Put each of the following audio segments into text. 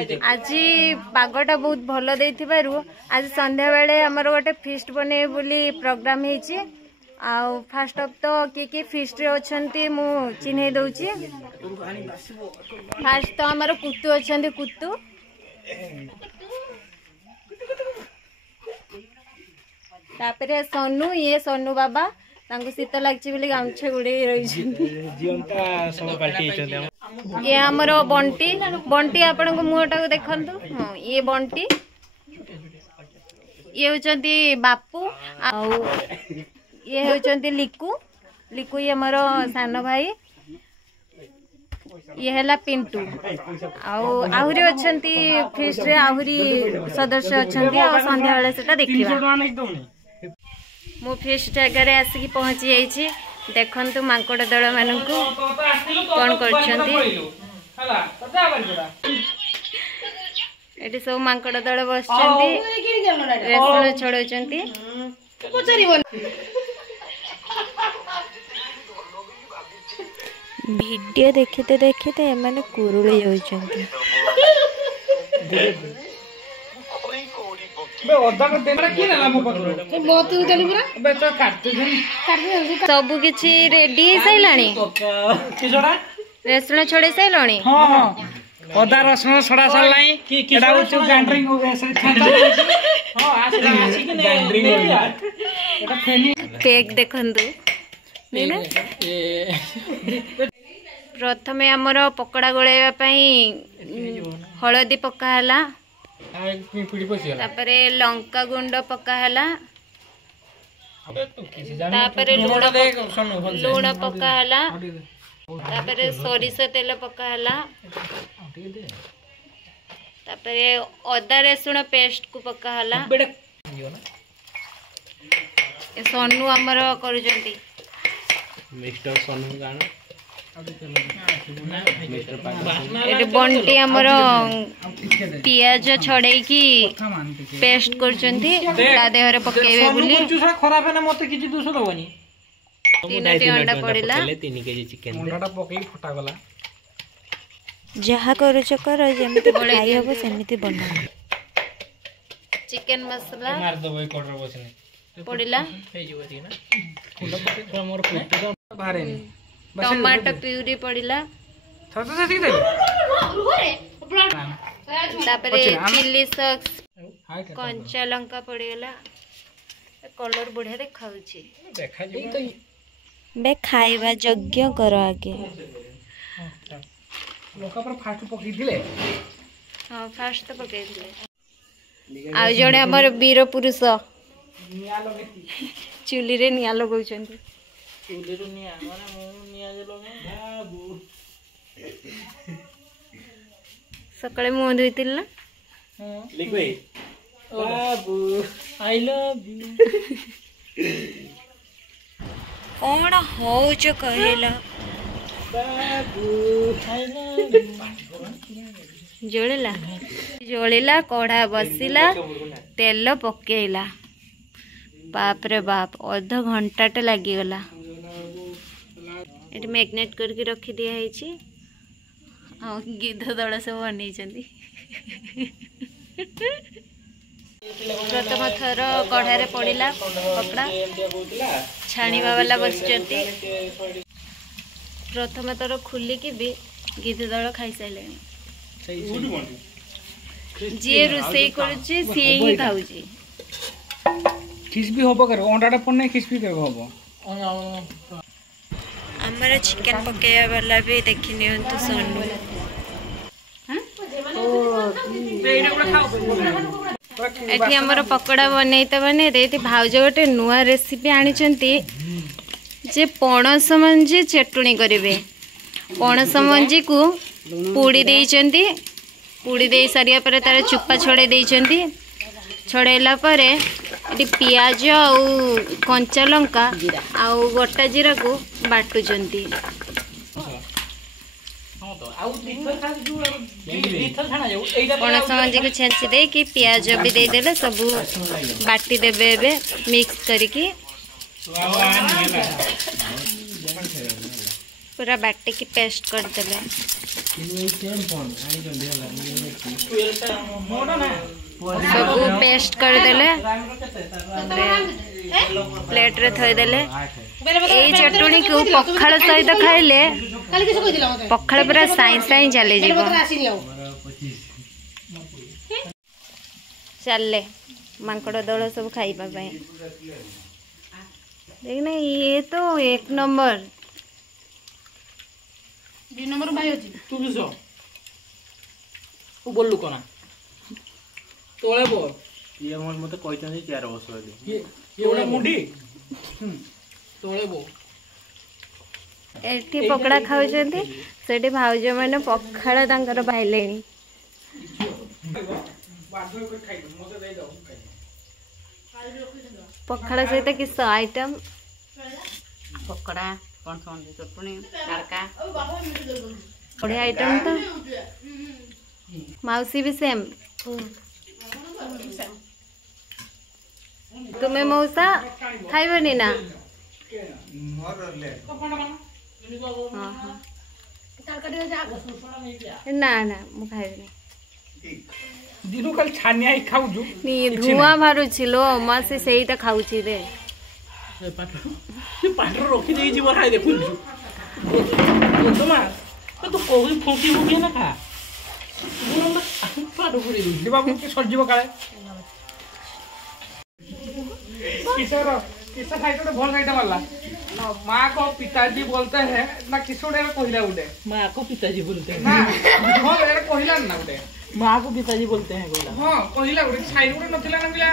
आज पागटा बहुत भल देथिबारु आज संध्या बेले हमर गोटे फीस्ट बने बोली प्रोग्राम हेची। आउ फास्ट ऑफ तो की फीस्ट रे अछंती मु चिन्हे दउची। फास्ट तो हमर कुतु अछंती कुतु तापरे सोनू ये सोनू बाबा तांको शीत लागछि बोली गामछे गुडे रही जीवनता सब पार्टी हेचंती। ये हमर बंटी बंटी आपन को मुहटा को देखंतु। हां ये बंटी ये होचंती बापू आउ ये होचंती लिकू लिकू ये हमर सान भाई ये हैला पिंटू आउ आहुरी अछंती फीस्ट रे आहुरी सदस्य अछंती आ संध्या बेले सेटा देखिबा। मु फीस्ट जगह आसिक पहुंची जाइए। देखंतु मांकड़ दल मान कौन कर सब मांकड़ दल बस रेशण छड़ाउछंती। वीडियो देखते देखते एमाने कुरुले जाउछंती। सब किछि रेडी सैलानी रेशण छड़े सैलानी। अदा रसुण छड़ा सारलाई एडा उचु ग्राइंडरिंग हो गया से हां आसी कि ग्राइंडरिंग एटा फेनी केक देखंतु नेना। प्रथमे हमर पकोड़ा गोळेबा पई हळदी पक्का हला तापरे लंका गुंड पक्का हला तापरे लूण पक्का हला तापरे सोरिष तेल पक्का हला तापरे अदा रसुण पेस्ट को पक्का हला। सोनू हमर करूचंती मिस्टर सोनू गाना बंटी हमर पियाज छड़ाई की पेस्ट करचंती ता देहरे पकेबे बोली खराब है ना मते किछि दोष दबनी। 3 अंडा पड़िला 3 केजी चिकन अंडाटा पकेई फटा गला। जहा करूछ कर जेमिति खाई हबो सेमिति बना। चिकन मसाला मार दबई कोडर बसने पड़िला हे जोरी ना फुल पके मोर पुट बाहरे नी टमाटो प्यूरी पड़िला तापरे चिल्ली सॉस कंचा लंका पड़ीगला कलर बढ़िया देखाउची। देखा जी तो बे खाइबा यज्ञ कर आगे लोका पर फास्ट पकी दिले। हां फास्ट तो पके दिले। आ जड़े हमर वीर पुरुष निया लगेती चुली रे निया लगौचंती। चुली रे निया माने मु निया जे लगे बाबू सकाळे मुंह धुइतिल ना लिख भाई बाबू आई लव यू कौन होच कहला बाबू आई लव यू जळेला जळेला कढ़ा बसिला तेल पकेला बाप रे बाप अध घंटाटे लगी गला। ये मैग्नेट करके रखी दिया है गिद्ध दल सब बन। प्रथम थर कढ़ारे पड़ा कपड़ा छाणीवा वाला बसचंती। प्रथम थर खुलिकी भी गिद्ध दल खाई सारे जी रोसे करुच्ची सी ही खाऊची। खिस्बी होबो कर अंडाटा पन्ने खिस्बी कर होबो। हमर चिकन पकेया वाला भी देखि नियंतु सोनू एठी हमर पकोड़ा बनैते बने देती भाउज गोटे नुआ रेसिपी आनिचंती जे पणस मंजी चटुणी करिवे। पणस मंजी को पुड़ी देइचंती पुड़ी दे सारिया पर तार चुप्पा छड़े देइचंती। छड़ेला पर ये पियाज आउ कंचा लंका आउ गोटा जीरा को बाटुचंती। पणस मंजी को छेंची दे कि पियाज भी दे देले सब बाटी देबे एबे मिक्स करिकी पूरा बाटे की पेस्ट कर देले सब पेस्ट कर देले प्लेट रे थई देले एई चटनी को पखाल सहित खाइले पखाल पूरा साई साई चले जीवो चलले मांकड़ दल सब खाइबा पई देखना ये तो 1 नंबर 2 नंबर भाई अछि तू किसो तू बोललु कोना तोळे बोल ये मन मते कहतन 4 वर्ष होली ये ओला मुंडी तोळे बोल एठी पकड़ा खाउछंती सेठी भाउज माने पखाळ तांकर भाइलेनी पखाड़ सहित किस आइटम पकड़ा कौन कौन चटनी तड़का बढ़िया आइटम तो मौसी भी सेम तुम्हें मौसा खाइबनी ना ना ना मु खाइबनी दिनु कल छानिया खाउजु नी धुआं मारू छिलो मा से सेईटा खाउची रे पाटर रखी दे जीव खाइ देखुजु तमा तो कोई फुकी फुकी ना खा मुरम पाटर पुरी दे बाबू के सजीव काले किसा खाइतो तो भल खाइता वाला माँ को पिताजी बोलते हैं ना किसोड़े कोहिला उड़े माँ को पिताजी बोलते हैं ना हो रे कोहिला ना उड़े माँ को पिताजी बोलते हैं कोहिला हां कोहिला उड़े साइड उड़े नथिला ना मिला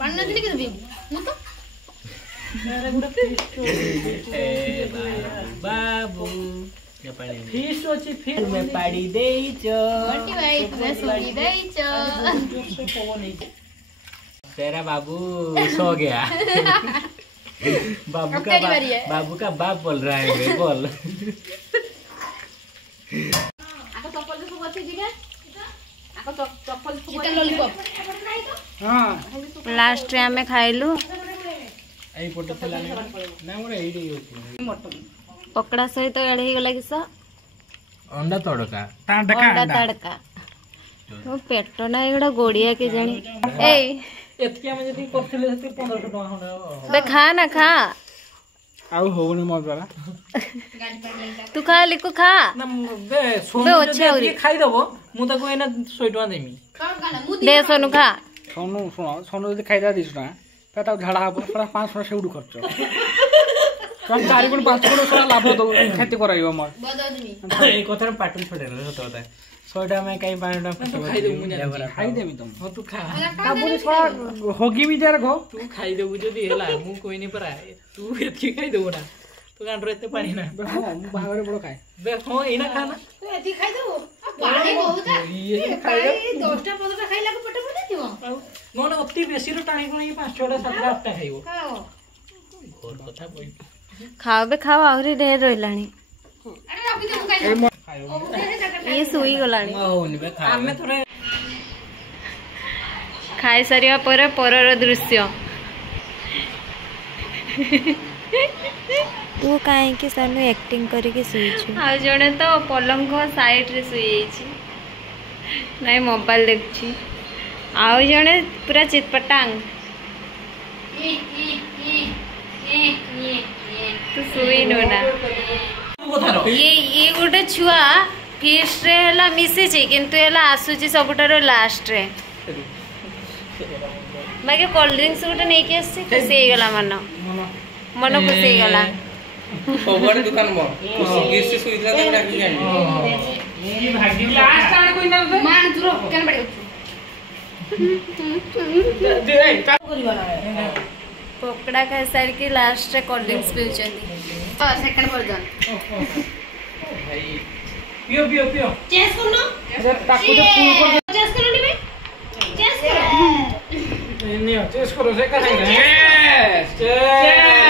पन्ना दिने के भी मु तो बाबू फिश अछि फिश में पाड़ी देई छ बटी भाई तुम्हें सुनी देई छ तेरा बाबू सो गया बाबू का बाप बोल रहा है बे बोल आको चप्पल सब अछि दिने आको चप्पल सब लॉलीपॉप हां लास्ट रे हमें खाइलु एई फोटो थला ना मोर एई होती मटन पकड़ा सहित एड़े ही गला किसा अंडा तड़का अंडा तड़का तो पेट ना एगड़ा गोड़िया के जानी ए एतकिया में जदी करथले जति 1500 टका होना बे खा ना खा आउ होनी मोर द्वारा तू खा लिको खा ना बे सोनू जदी खाइ दबो मु ताको एना 100 टका देमी दे सोनू खा सोनू सुनो सोनू जदी खाइ दा 200 टका पेटा झाड़ा हबो पूरा 500 सेउडु खर्च कम 4 गुण 5 गुण सोना लाभ दो खेती कराइबो मोर ए कथरा पाटन छोड़े सत बता 100 टका में कहीं 5 टका खाइ देबो खाइ देबी तुम हो तू खा काबुरी सोना होगी भी जर गो तू खाइ देबो जदी हेला मु कोइ नै परा तू एतकी खाइ देबो ना तू गांडरो एते पानी ना मु बागरे बडो खाइ बे हो एना खा ना तू एती खाइ दो पानी बहुत ये खाइ दे 10टा 15टा खाइला को पेट भरि दियो मोन अति बेसी रो टाणी कोन 5 6टा 7टा 8टा खाइबो खाओ घोर कथा कोइ खाओ बे खाओ आहुरी ढेर रोइलानी अरे रखि दे खाइ ये सुई गलानी होनी बे खा आमे थोड़े खाई सारिया पर परर दृश्य तू काहे कि सानु एक्टिंग करके सुई छु आ जणे तो पलंग साइड रे सुई छी नहीं मोबाइल देख छी आ जणे पूरा चितपटांग तू सुई नो ना ये गोटे छुआ फीस्ट रे हला मिसे छी किंतु हला आसु छी सबटारो लास्ट रे बाकी कोल्ड ड्रिंक्स गोटे नहीं के आसी खुशी हे गला मन मन खुशी हे गला सबड़ दुकान मो गिस सुइला तक डाकी जानी ये भागी लास्ट आने कोई ना मान तुरो केन बडे दे का पकड़ा खाई सार की लास्ट रे कोल्ड ड्रिंक्स पिउचंदी सेकंड वर्जन भाई पियो पियो पियो चेस करनो अरे ताकू तो फुल कर चेस करो नी चेस करो नहीं चेस करो से का है चेस